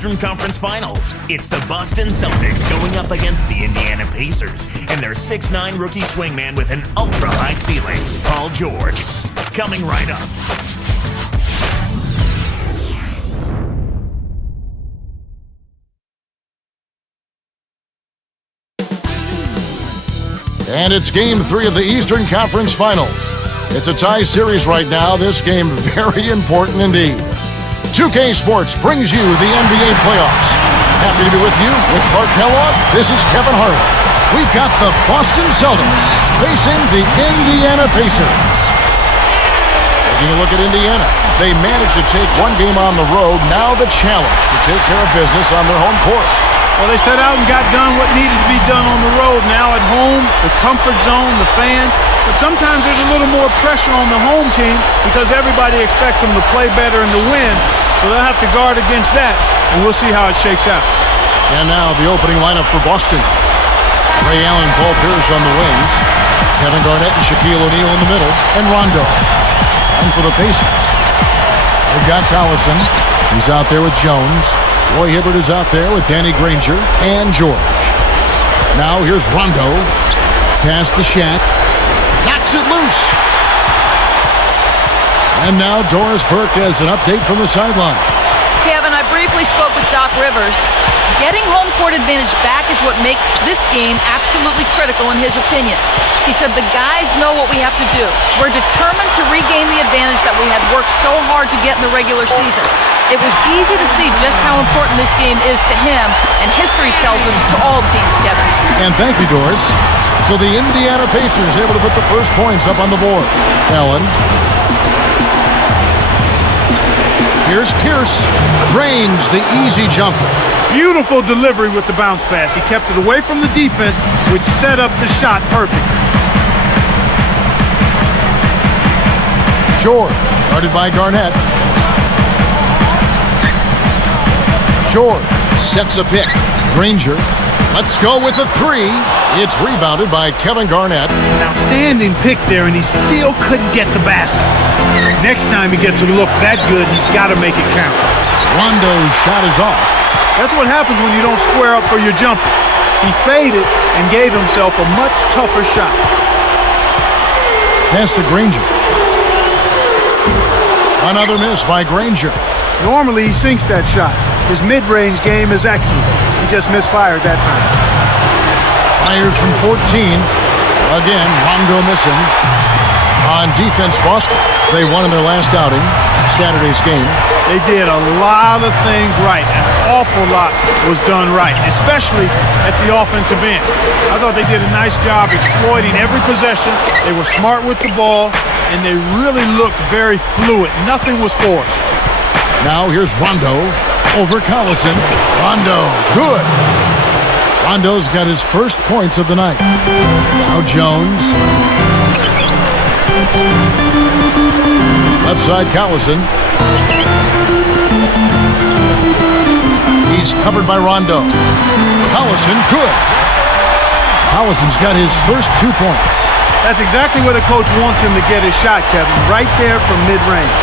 Eastern Conference Finals. It's the Boston Celtics going up against the Indiana Pacers and their 6'9" rookie swingman with an ultra-high ceiling, Paul George. Coming right up. And it's Game 3 of the Eastern Conference Finals. It's a tie series right now. This game very important indeed. 2K Sports brings you the NBA playoffs. Happy to be with you. With Clark Kellogg, this is Kevin Harlan. We've got the Boston Celtics facing the Indiana Pacers. Taking a look at Indiana. They managed to take one game on the road. Now the challenge to take care of business on their home court. Well, they set out and got done what needed to be done on the road. Now at home, the comfort zone, the fans. But sometimes there's a little more pressure on the home team because everybody expects them to play better and to win. So they'll have to guard against that, and we'll see how it shakes out. And now the opening lineup for Boston. Ray Allen, Paul Pierce on the wings. Kevin Garnett and Shaquille O'Neal in the middle. And Rondo. And for the Pacers, they've got Collison. He's out there with Jones. Roy Hibbert is out there with Danny Granger and George. Now here's Rondo. Pass to Shaq. Knocks it loose. And now Doris Burke has an update from the sidelines. Kevin, I briefly spoke with Doc Rivers. Getting home court advantage back is what makes this game absolutely critical in his opinion. He said the guys know what we have to do. We're determined to regain the advantage that we had worked so hard to get in the regular season. It was easy to see just how important this game is to him, and history tells us to all teams, Kevin. And thank you, Doris. So the Indiana Pacers able to put the first points up on the board. Allen. Here's Pierce. Drains the easy jumper. Beautiful delivery with the bounce pass. He kept it away from the defense, which set up the shot perfect. George, guarded by Garnett. George sets a pick. Granger, let's go with a three. It's rebounded by Kevin Garnett. An outstanding pick there, and he still couldn't get the basket. Next time he gets a look that good, he's got to make it count. Rondo's shot is off. That's what happens when you don't square up for your jumper. He faded and gave himself a much tougher shot. Pass to Granger. Another miss by Granger. Normally he sinks that shot. His mid-range game is excellent. He just misfired that time. Fires from 14. Again, Rondo missing. On defense, Boston. They won in their last outing, Saturday's game. They did a lot of things right. An awful lot was done right, especially at the offensive end. I thought they did a nice job exploiting every possession. They were smart with the ball, and they really looked very fluid. Nothing was forced. Now here's Rondo over Collison. Rondo, good. Rondo's got his first points of the night. Now Jones. Left side Collison. He's covered by Rondo. Collison, good. Collison's got his first 2 points. That's exactly where the coach wants him to get his shot, Kevin. Right there from mid-range.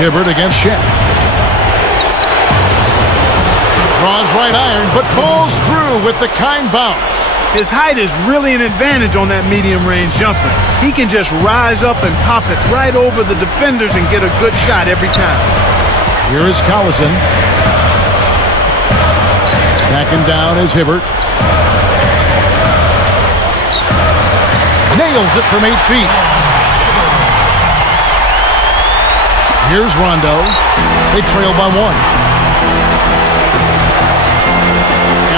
Hibbert against Shaq. Draws right iron, but falls through with the kind bounce. His height is really an advantage on that medium-range jumper. He can just rise up and pop it right over the defenders and get a good shot every time. Here is Collison. Backing down is Hibbert. Nails it from 8 feet. Here's Rondo. They trail by 1.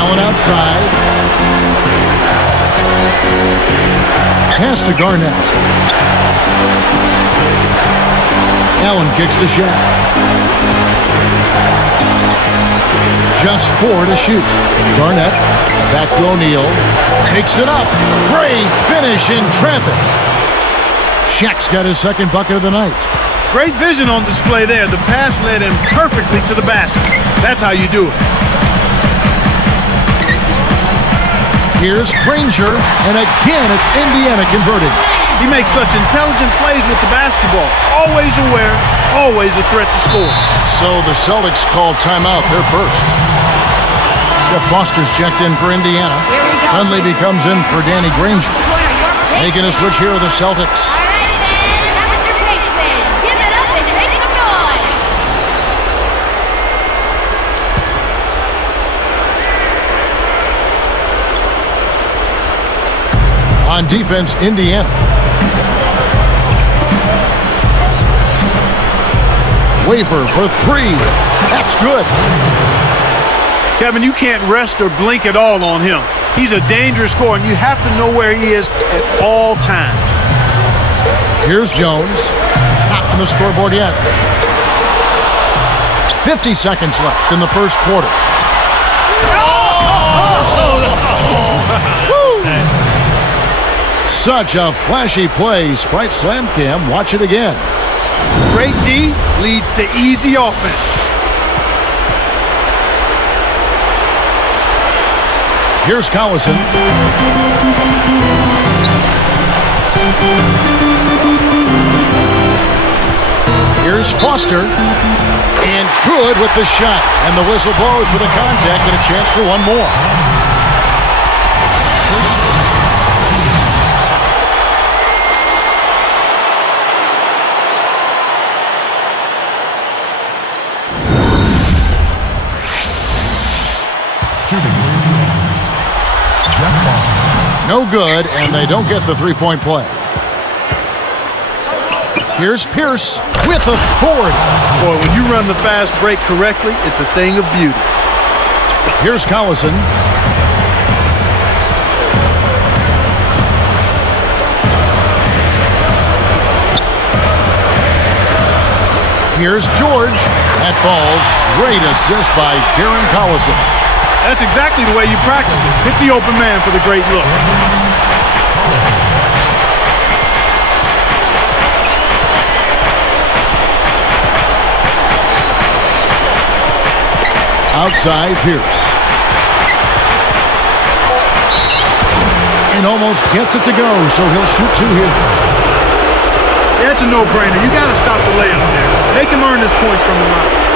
Allen outside. Pass to Garnett. Allen kicks to Shaq. Just 4 to shoot. Garnett back to O'Neal. Takes it up. Great finish in traffic. Shaq's got his second bucket of the night. Great vision on display there. The pass led him perfectly to the basket. That's how you do it. Here's Granger, and again it's Indiana converting. He makes such intelligent plays with the basketball. Always aware, always a threat to score. So the Celtics call timeout. They're first. Jeff Foster's checked in for Indiana. Hundley comes in for Danny Granger. Making a switch here are the Celtics. All right, then. That was your paces. Give it up and make some noise. On defense, Indiana. Wafer for three. That's good. Kevin, you can't rest or blink at all on him. He's a dangerous scorer, and you have to know where he is at all times. Here's Jones. Not on the scoreboard yet. 50 seconds left in the first quarter. Such a flashy play. Sprite Slam Cam. Watch it again. Great D leads to easy offense. Here's Collison. Here's Foster. And good with the shot. And the whistle blows for the contact and a chance for one more. No good, and they don't get the three-point play. Here's Pierce with authority. Boy, when you run the fast break correctly, it's a thing of beauty. Here's Collison. Here's George. That falls. Great assist by Darren Collison. That's exactly the way you practice it. Hit the open man for the great look. Outside Pierce. And almost gets it to go, so he'll shoot two here. Yeah, it's a no-brainer. You got to stop the layup there. Make him earn his points from the line.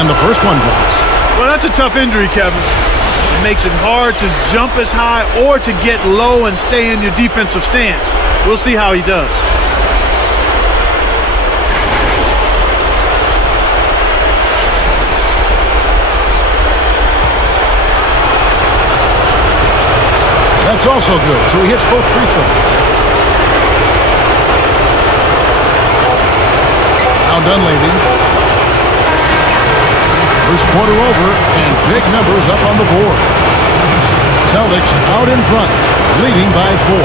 And the first one drops. Well, that's a tough injury, Kevin. It makes it hard to jump as high or to get low and stay in your defensive stance. We'll see how he does. That's also good, so he hits both free throws. Now Dunleavy. First quarter over, and big numbers up on the board. Celtics out in front, leading by 4.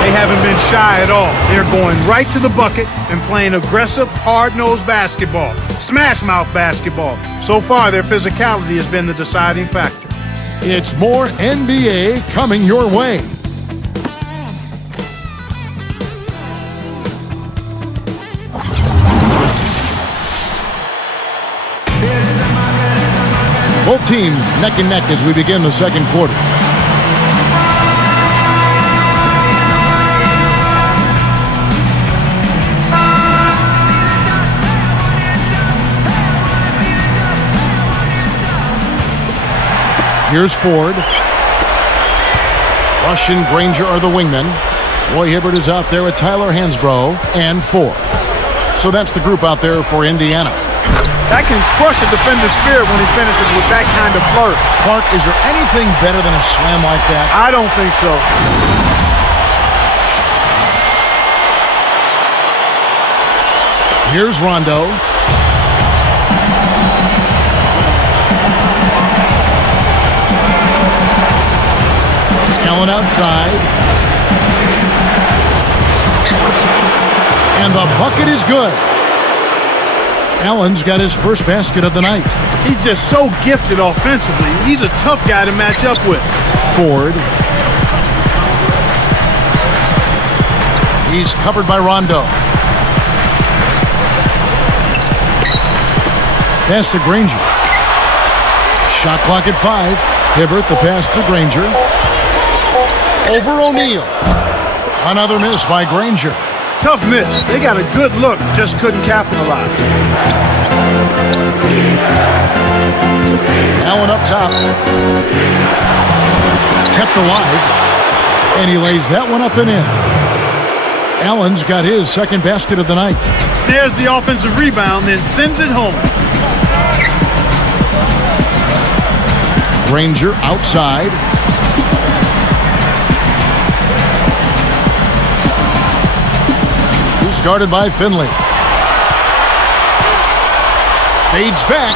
They haven't been shy at all. They're going right to the bucket and playing aggressive, hard-nosed basketball. Smash-mouth basketball. So far, their physicality has been the deciding factor. It's more NBA coming your way. Both teams neck and neck as we begin the second quarter. Here's Ford. Rush and Granger are the wingmen. Roy Hibbert is out there with Tyler Hansbrough and Ford. So that's the group out there for Indiana. That can crush a defender's spirit when he finishes with that kind of flourish. Clark, is there anything better than a slam like that? I don't think so. Here's Rondo. Allen outside. And the bucket is good. Allen's got his first basket of the night. He's just so gifted offensively. He's a tough guy to match up with. Ford. He's covered by Rondo. Pass to Granger. Shot clock at 5. Hibbert, the pass to Granger. Over O'Neal. Another miss by Granger. Tough miss. They got a good look, just couldn't capitalize. Allen up top. Kept alive. And he lays that one up and in. Allen's got his second basket of the night. Snares the offensive rebound, then sends it home. Granger outside. He's guarded by Finley. Fades back.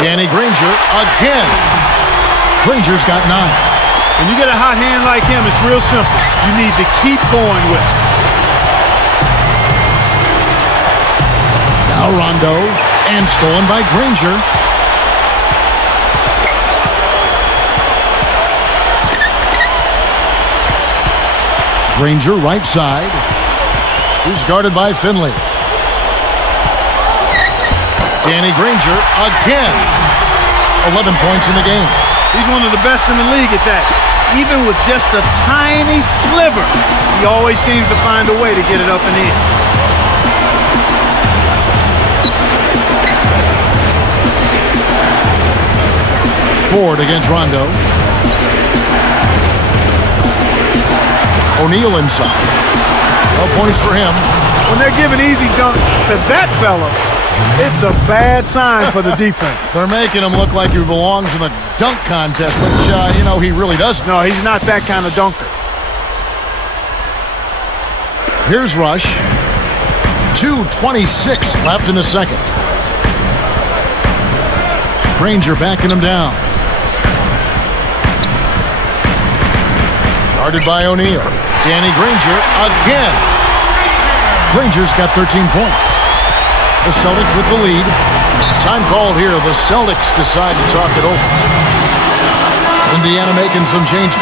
Danny Granger again. Granger's got 9. When you get a hot hand like him, it's real simple. You need to keep going with it. Now Rondo, and stolen by Granger. Granger right side. He's guarded by Finley. Danny Granger again. 11 points in the game. He's one of the best in the league at that. Even with just a tiny sliver, he always seems to find a way to get it up and in. Ford against Rondo. O'Neal inside. No points for him. When they're giving easy dunks to that fella, it's a bad sign for the defense. They're making him look like he belongs in the dunk contest, but, he really doesn't. No, he's not that kind of dunker. Here's Rush. 2:26 left in the second. Granger backing him down. Guarded by O'Neal. Danny Granger again. Granger's got 13 points. The Celtics with the lead. Time called here. The Celtics decide to talk it over. Indiana making some changes.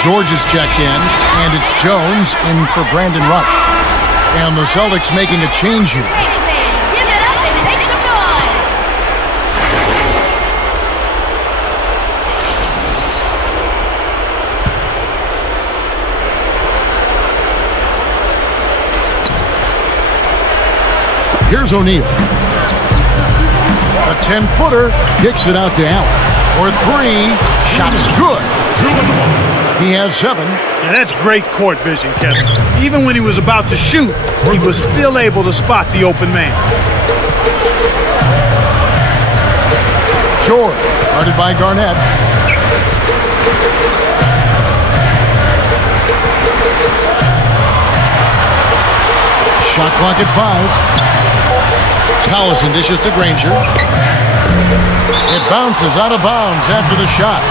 George is checked in, and it's Jones in for Brandon Rush. And the Celtics making a change here. Give it up and make some noise. Here's O'Neal. A 10-footer kicks it out to Allen. For 3, shot's good. He has 7. And that's great court vision, Kevin. Even when he was about to shoot, he was still able to spot the open man. Short, guarded by Garnett. Shot clock at 5. Collison dishes to Granger. It bounces out of bounds after the shot.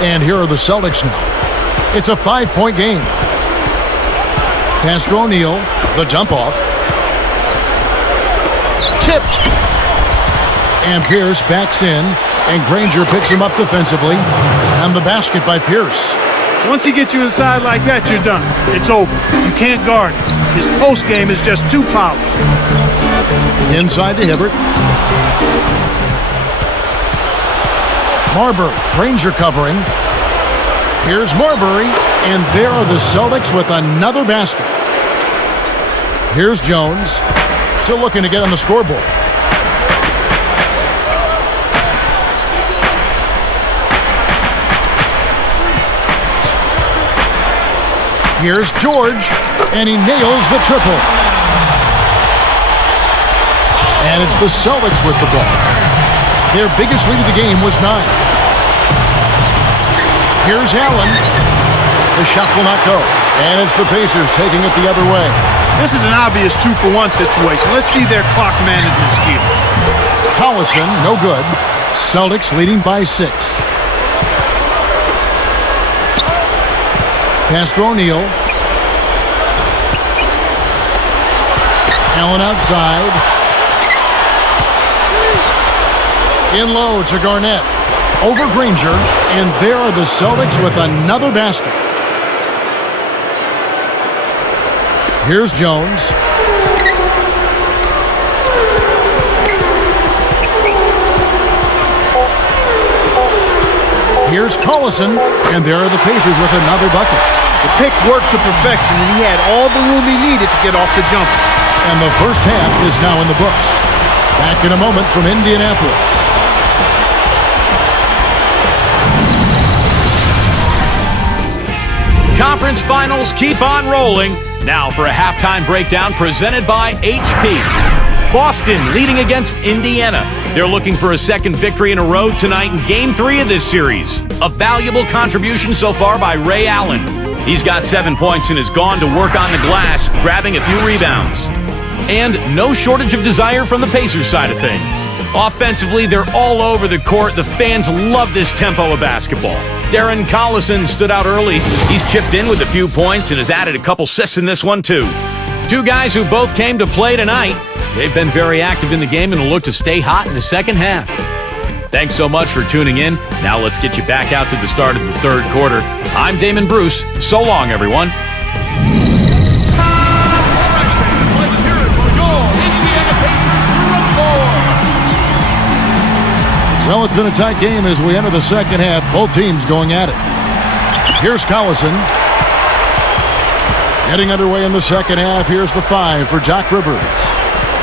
And here are the Celtics now. It's a 5-point game. Pass to O'Neal. The dump off. Tipped. And Pierce backs in. And Granger picks him up defensively. And the basket by Pierce. Once he gets you inside like that, you're done. It's over. You can't guard him. His post game is just too polished. Inside to Hibbert. Marbury, Granger covering. Here's Marbury, and there are the Celtics with another basket. Here's Jones, still looking to get on the scoreboard. Here's George, and he nails the triple. And it's the Celtics with the ball. Their biggest lead of the game was 9. Here's Allen. The shot will not go. And it's the Pacers taking it the other way. This is an obvious 2-for-1 situation. Let's see their clock management skills. Collison, no good. Celtics leading by 6. Pass to O'Neal. Allen outside. In low to Garnett. Over Granger. And there are the Celtics with another basket. Here's Jones. Here's Collison, and there are the Pacers with another bucket. The pick worked to perfection, and he had all the room he needed to get off the jumper. And the first half is now in the books. Back in a moment from Indianapolis. Conference finals keep on rolling. Now for a halftime breakdown presented by HP. Boston leading against Indiana. They're looking for a second victory in a row tonight in Game 3 of this series. A valuable contribution so far by Ray Allen. He's got 7 points and has gone to work on the glass, grabbing a few rebounds. And no shortage of desire from the Pacers side of things. Offensively, they're all over the court. The fans love this tempo of basketball. Darren Collison stood out early. He's chipped in with a few points and has added a couple assists in this one, too. Two guys who both came to play tonight. They've been very active in the game and will look to stay hot in the second half. Thanks so much for tuning in. Now let's get you back out to the start of the third quarter. I'm Damon Bruce. So long, everyone. Well, it's been a tight game as we enter the second half. Both teams going at it. Here's Collison. Getting underway in the second half. Here's the 5 for Doc Rivers.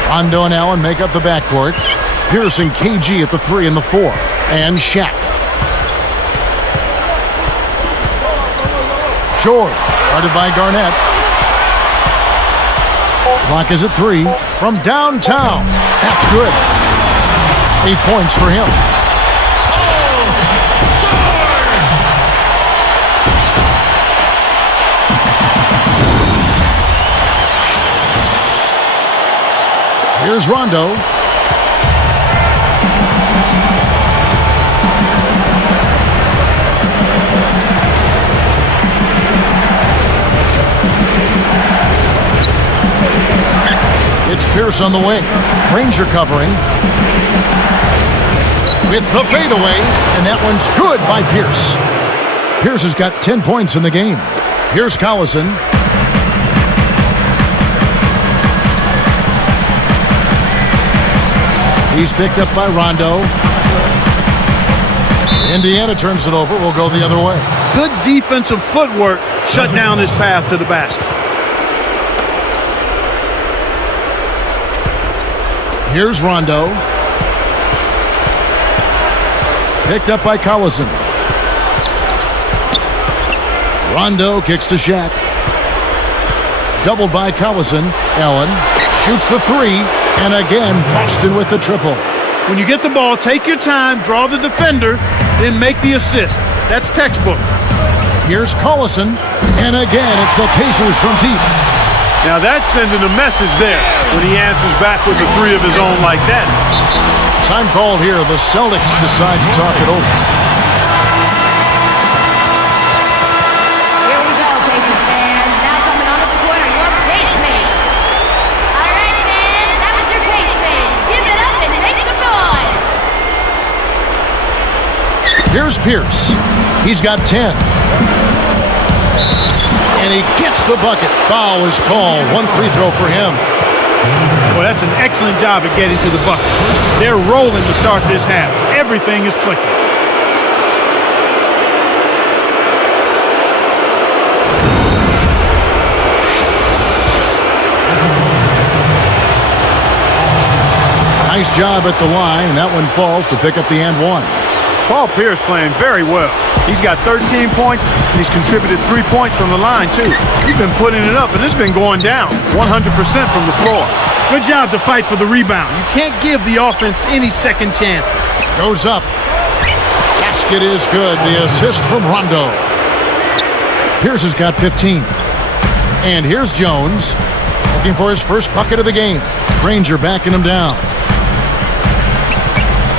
Rondo and Allen make up the backcourt. Pierce and KG at the 3 and the 4. And Shaq. Shore, guarded by Garnett. Clock is at 3. From downtown. That's good. 8 points for him. Here's Rondo. It's Pierce on the wing. Ranger covering. With the fadeaway, and that one's good by Pierce. Pierce has got 10 points in the game. Here's Collison. He's picked up by Rondo. Indiana turns it over. We'll go the other way. Good defensive footwork shut down his path to the basket. Here's Rondo. Picked up by Collison. Rondo kicks to Shaq. Doubled by Collison. Allen shoots the 3. And again, Boston with the triple. When you get the ball, take your time, draw the defender, then make the assist. That's textbook. Here's Collison. And again, it's the Pacers from deep. Now that's sending a message there when he answers back with a 3 of his own like that. Time called here. The Celtics decide to talk it over. Here we go, Pacers fans. Now coming onto the court are your pace mates. All right, fans, that was your pace mates. Give it up and make some noise. Here's Pierce. He's got 10. And he gets the bucket. Foul is called. 1 free throw for him. Well, that's an excellent job at getting to the bucket. They're rolling to start this half. Everything is clicking. Nice job at the line. That one falls to pick up the and 1. Paul Pierce playing very well. He's got 13 points, and he's contributed 3 points from the line, too. He's been putting it up, and it's been going down 100% from the floor. Good job to fight for the rebound. You can't give the offense any second chances. Goes up. Basket is good. The assist from Rondo. Pierce has got 15. And here's Jones, looking for his first bucket of the game. Granger backing him down.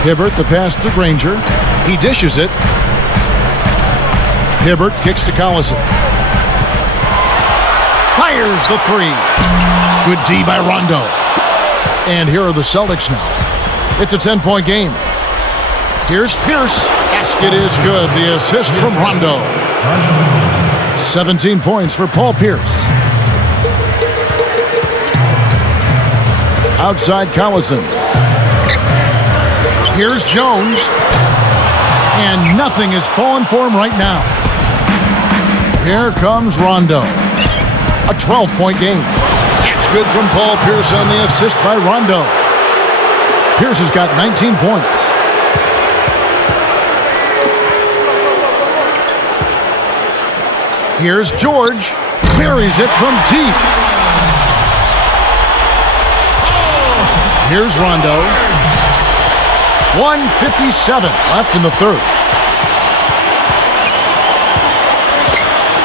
Hibbert, the pass to Granger. He dishes it. Hibbert kicks to Collison. Fires the 3. Good D by Rondo. And here are the Celtics now. It's a 10-point game. Here's Pierce. Basket is good. The assist from Rondo. 17 points for Paul Pierce. Outside Collison. Here's Jones. And nothing is falling for him right now. Here comes Rondo. A 12-point game. That's good from Paul Pierce on the assist by Rondo. Pierce has got 19 points. Here's George. Buries it from deep. Here's Rondo. 1:57 left in the third.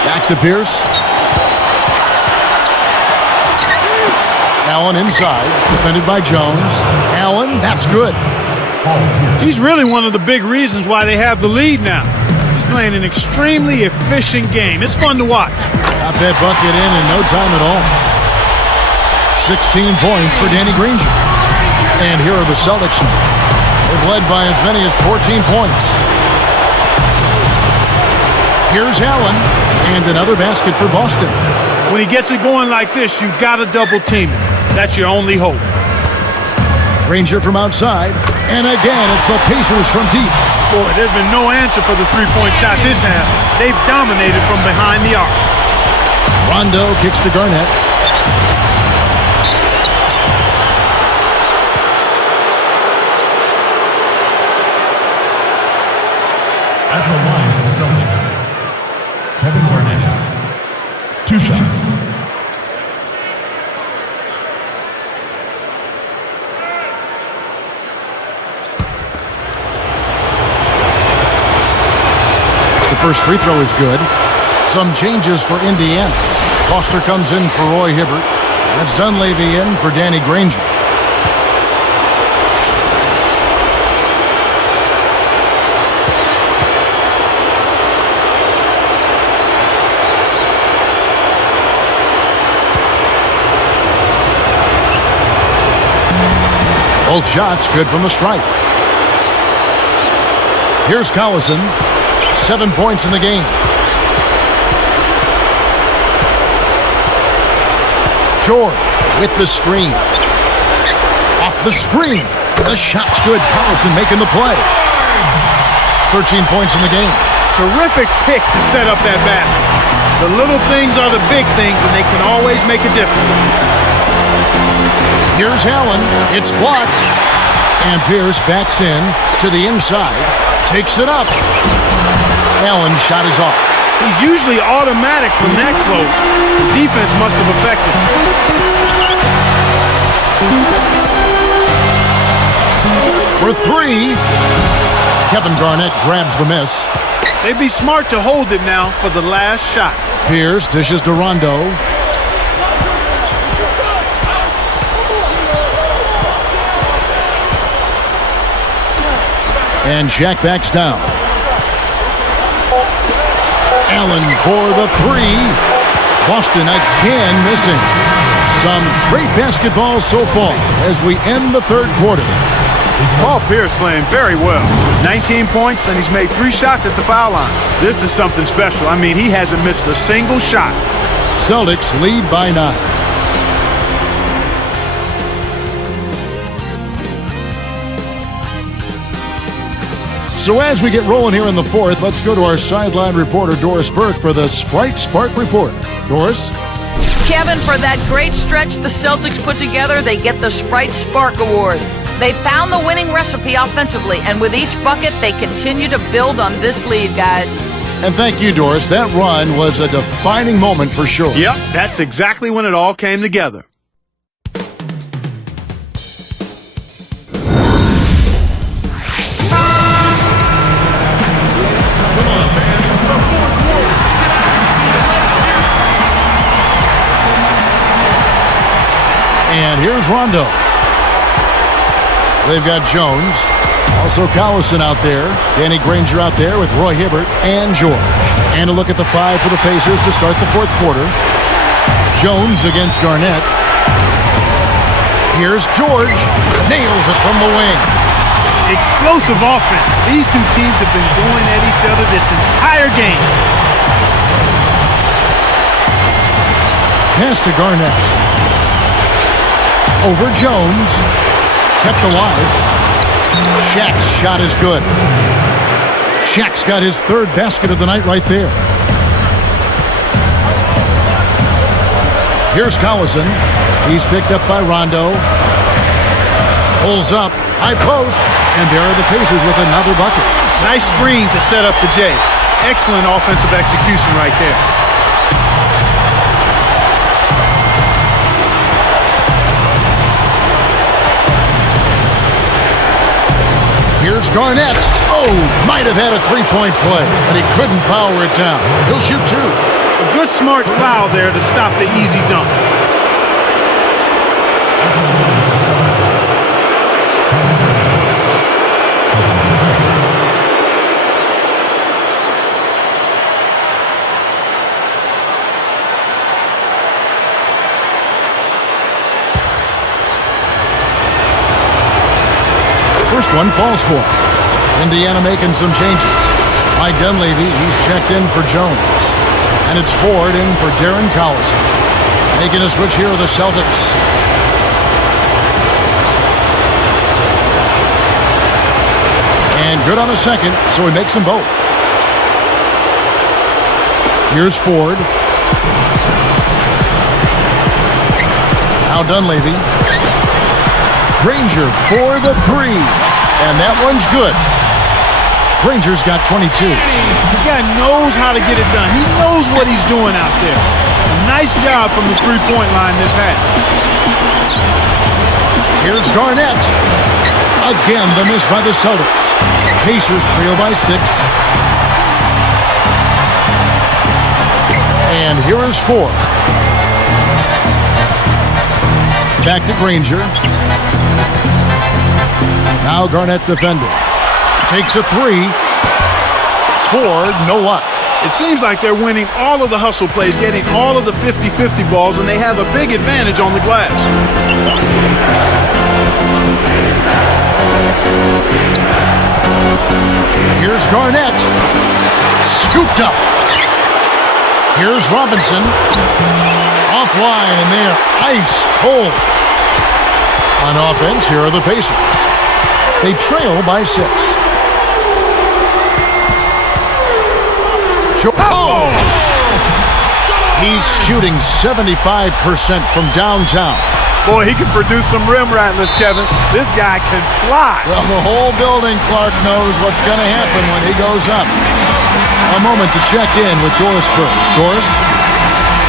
Back to Pierce. Allen inside, defended by Jones. Allen, that's good. He's really one of the big reasons why they have the lead now. He's playing an extremely efficient game. It's fun to watch. Got that bucket in no time at all. 16 points for Danny Granger. And here are the Celtics now. They've led by as many as 14 points. Here's Allen, and another basket for Boston. When he gets it going like this, you've got to double team him. That's your only hope. Granger from outside, and again, it's the Pacers from deep. Boy, there's been no answer for the three-point shot this half. They've dominated from behind the arc. Rondo kicks to Garnett. At the line for the Celtics, Kevin Garnett. 2 shots. The first free throw is good. Some changes for Indiana. Foster comes in for Roy Hibbert. That's Dunleavy in for Danny Granger. Both shots good from the stripe. Here's Collison. 7 points in the game. George with the screen. Off the screen. The shot's good. Collison making the play. 13 points in the game. Terrific pick to set up that basket. The little things are the big things, and they can always make a difference. Here's Allen. It's blocked. And Pierce backs in to the inside. Takes it up. Allen's shot is off. He's usually automatic from that close. The defense must have affected him. For 3. Kevin Garnett grabs the miss. They'd be smart to hold it now for the last shot. Pierce dishes to Rondo. And Shaq backs down. Allen for the 3. Boston again missing. Some great basketball so far as we end the third quarter. Paul Pierce playing very well. 19 points, and he's made 3 shots at the foul line. This is something special. I mean, he hasn't missed a single shot. Celtics lead by 9. So as we get rolling here in the fourth, let's go to our sideline reporter, Doris Burke, for the Sprite Spark Report. Doris? Kevin, for that great stretch the Celtics put together, they get the Sprite Spark Award. They found the winning recipe offensively, and with each bucket, they continue to build on this lead, guys. And thank you, Doris. That run was a defining moment for sure. Yep, that's exactly when it all came together. And here's Rondo. They've got Jones. Also Collison out there. Danny Granger out there with Roy Hibbert and George. And a look at the 5 for the Pacers to start the fourth quarter. Jones against Garnett. Here's George. Nails it from the wing. Explosive offense. These two teams have been going at each other this entire game. Pass to Garnett. Over Jones. Kept alive. Shaq's shot is good. Shaq's got his third basket of the night right there. Here's Collison. He's picked up by Rondo. Pulls up. High post. And there are the Pacers with another bucket. Nice screen to set up the J. Excellent offensive execution right there. Here's Garnett. Oh, might have had a three-point play, but he couldn't power it down. He'll shoot two. A good smart foul there to stop the easy dunk. First one falls for him. Indiana making some changes. Mike Dunleavy, he's checked in for Jones. And it's Ford in for Darren Collison. Making a switch here are the Celtics. And good on the second, so he makes them both. Here's Ford. Now Dunleavy. Granger for the three. And that one's good. Granger's got 22. This guy knows how to get it done. He knows what he's doing out there. A nice job from the three-point line this half. Here's Garnett. Again, the miss by the Celtics. Pacers trail by 6. And here is Ford. Back to Granger. Now Garnett defending. Takes a three. Ford, no luck. It seems like they're winning all of the hustle plays, getting all of the 50-50 balls, and they have a big advantage on the glass. Here's Garnett. Scooped up. Here's Robinson. Offline, and they're ice cold. On offense, here are the Pacers. They trail by 6. Oh! He's shooting 75% from downtown. Boy, he can produce some rim rattlers, Kevin. This guy can fly. Well, the whole building, Clark, knows what's going to happen when he goes up. A moment to check in with Doris Burke. Doris?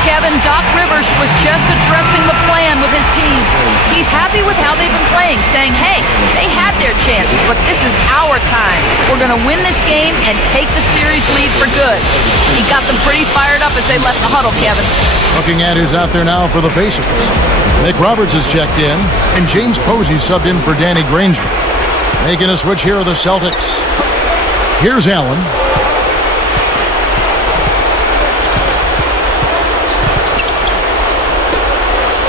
Kevin, Doc Rivers was just addressing the plan with his team. He's happy with how they've been playing, saying, hey, they had their chance, but this is our time. We're going to win this game and take the series lead for good. He got them pretty fired up as they left the huddle, Kevin. Looking at who's out there now for the Pacers. Nick Roberts has checked in, and James Posey subbed in for Danny Granger. Making a switch here are the Celtics. Here's Allen.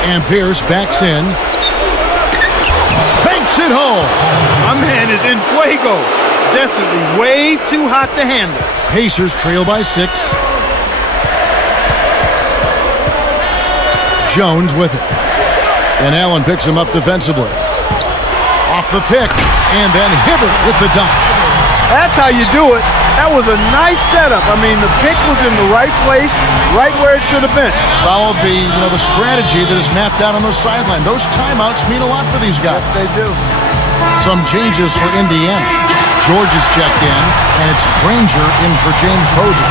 And Pierce backs in. Banks it home. My man is in fuego. Definitely way too hot to handle. Pacers trail by 6. Jones with it. And Allen picks him up defensively. Off the pick. And then Hibbert with the dunk. That's how you do it. That was a nice setup. I mean, the pick was in the right place, right where it should have been. Followed the strategy that is mapped out on the sideline. Those timeouts mean a lot for these guys. Yes, they do. Some changes for Indiana. George is checked in, and it's Granger in for James Posey.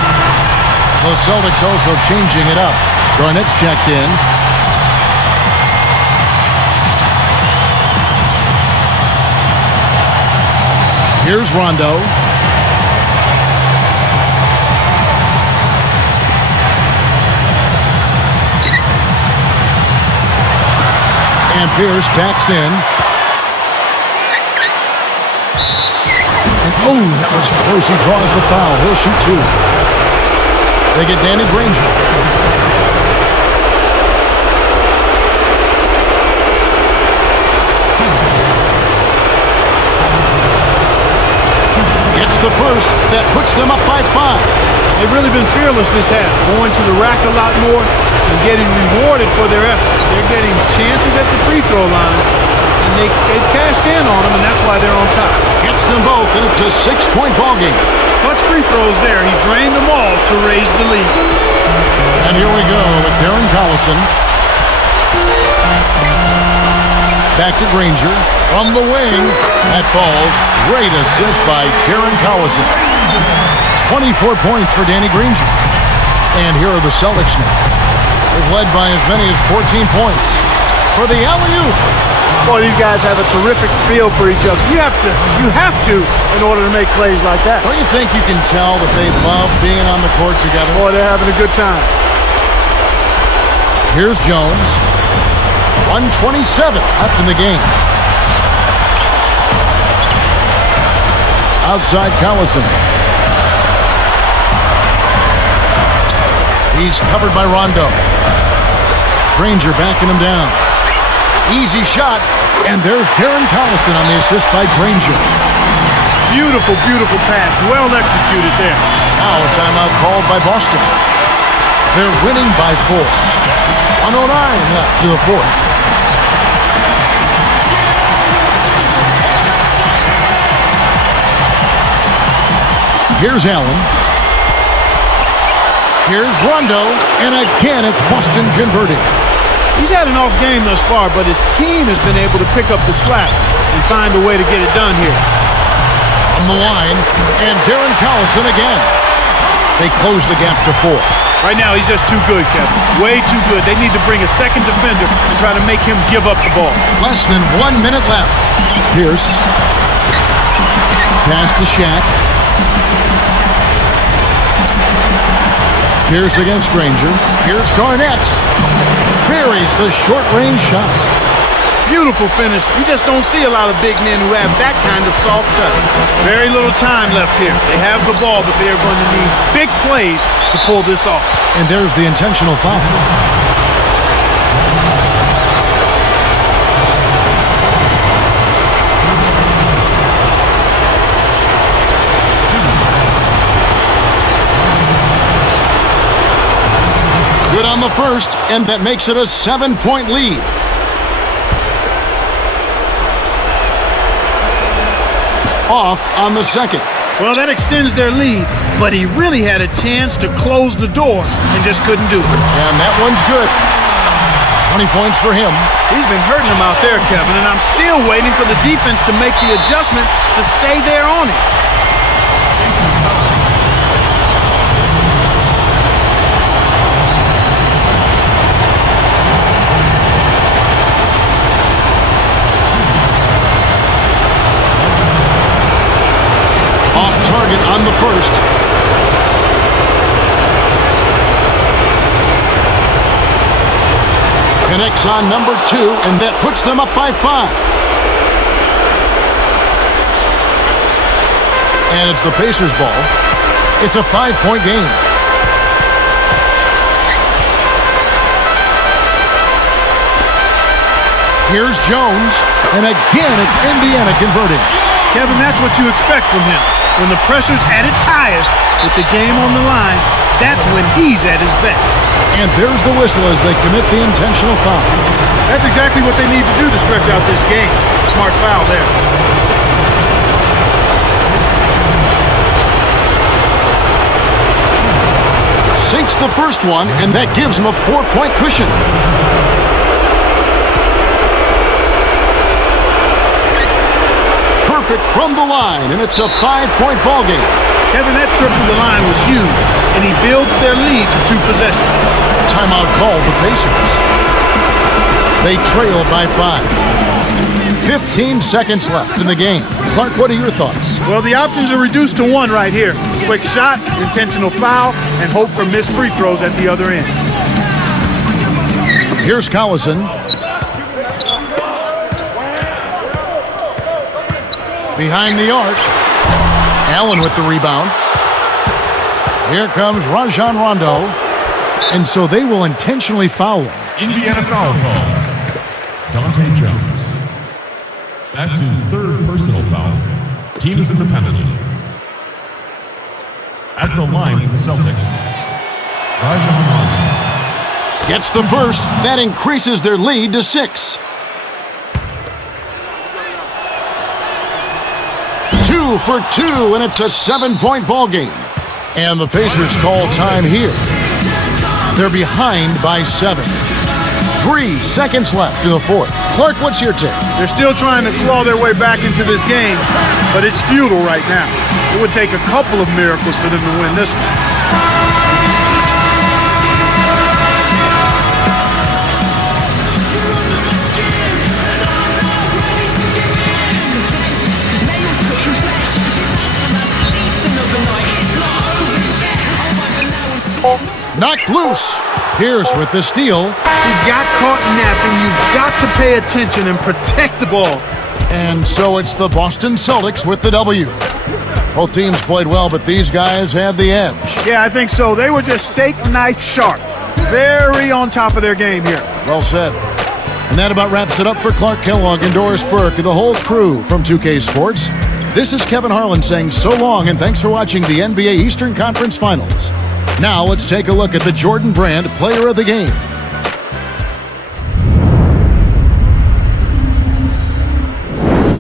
The Celtics also changing it up. Garnett's checked in. Here's Rondo. And Pierce backs in. And oh, that was close. He draws the foul. He'll shoot 2. They get Danny Granger. Gets the first. That puts them up by 5. They've really been fearless this half, going to the rack a lot more and getting rewarded for their efforts. They're getting chances at the free throw line, and they've cashed in on them, and that's why they're on top. Hits them both, and it's a 6-point ball game. Clutch free throws there. He drained them all to raise the lead. And here we go with Darren Collison. Back to Granger from the wing. That falls. Great assist by Darren Collison. 24 points for Danny Granger. And here are the Celtics now. They've led by as many as 14 points. For the alley-oop. Boy, these guys have a terrific feel for each other. You have to in order to make plays like that. Don't you think you can tell that they love being on the court together? Boy, they're having a good time. Here's Jones. 1:27 left in the game. Outside Collison. He's covered by Rondo. Granger backing him down. Easy shot, and there's Darren Collison on the assist by Granger. Beautiful, beautiful pass. Well executed there. Now a timeout called by Boston. They're winning by 4. 109 left to the fourth. Here's Allen. Here's Rondo, and again it's Boston converting. He's had an off game thus far, but his team has been able to pick up the slack and find a way to get it done here. On the line, and Darren Collison again. They close the gap to 4. Right now, he's just too good, Kevin. Way too good. They need to bring a second defender and try to make him give up the ball. Less than 1 minute left. Pierce. Pass to Shaq. Pierce against Granger. Here's Garnett. Buries the short-range shot. Beautiful finish. You just don't see a lot of big men who have that kind of soft touch. Very little time left here. They have the ball, but they are going to need big plays to pull this off. And there's the intentional foul. Good on the first, and that makes it a 7-point lead. Off on the second. Well, that extends their lead, but he really had a chance to close the door and just couldn't do it. And that one's good. 20 points for him. He's been hurting them out there, Kevin, and I'm still waiting for the defense to make the adjustment to stay there on it. Target on the first. Connects on number 2, and that puts them up by 5. And it's the Pacers' ball. It's a 5-point game. Here's Jones, and again it's Indiana converting. Kevin, that's what you expect from him. When the pressure's at its highest, with the game on the line, that's when he's at his best. And there's the whistle as they commit the intentional foul. That's exactly what they need to do to stretch out this game. Smart foul there. Sinks the first one, and that gives him a 4-point cushion. Perfect from the line, and it's a 5-point ball game. Kevin, that trip to the line was huge, and he builds their lead to 2 possessions. Timeout called the Pacers. They trail by 5. 15 seconds left in the game. Clark, what are your thoughts? Well, the options are reduced to 1 right here. Quick shot, intentional foul, and hope for missed free throws at the other end. Here's Collison. Behind the arc. Allen with the rebound. Here comes Rajon Rondo. And so they will intentionally foul him. Indiana foul call. Dante Jones. That's his 3rd personal foul. Team is in the penalty. At the line for the Celtics, Rajon. Gets the first. That increases their lead to 6. 2 for 2, and it's a 7-point ball game. And the Pacers call time here. They're behind by 7. 3 seconds left in the fourth. Clark, what's your take? They're still trying to claw their way back into this game, but it's futile right now. It would take a couple of miracles for them to win this one. Knocked loose. Pierce with the steal. He got caught napping. You've got to pay attention and protect the ball. And so it's the Boston Celtics with the W. Both teams played well, but these guys had the edge. Yeah, I think so. They were just steak knife sharp. Very on top of their game here. Well said. And that about wraps it up for Clark Kellogg and Doris Burke and the whole crew from 2K Sports. This is Kevin Harlan saying so long, and thanks for watching the NBA Eastern Conference Finals. Now let's take a look at the Jordan Brand Player of the Game.